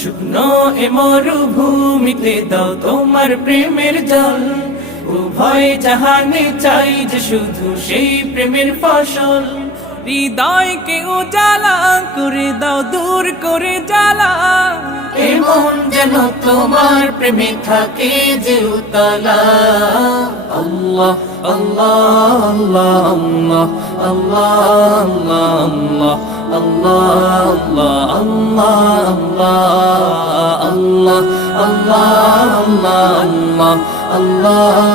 শুকনো এ মরুভূমিতে দাও তোমার প্রেমের জল, উভয় জাহানে চাই যে শুধু সেই প্রেমের ফসল। হৃদয়কে উজালা করে দাও, দূর করে জ্বালা, এমন যেন তোমার প্রেমে থাকে যে উতলা। আল্লাহ আল্লাহ আল্লাহ আল্লাহ আল্লাহ আল্লাহ আল্লাহ আল্লাহ আল্লাহ আল্লাহ আল্লাহ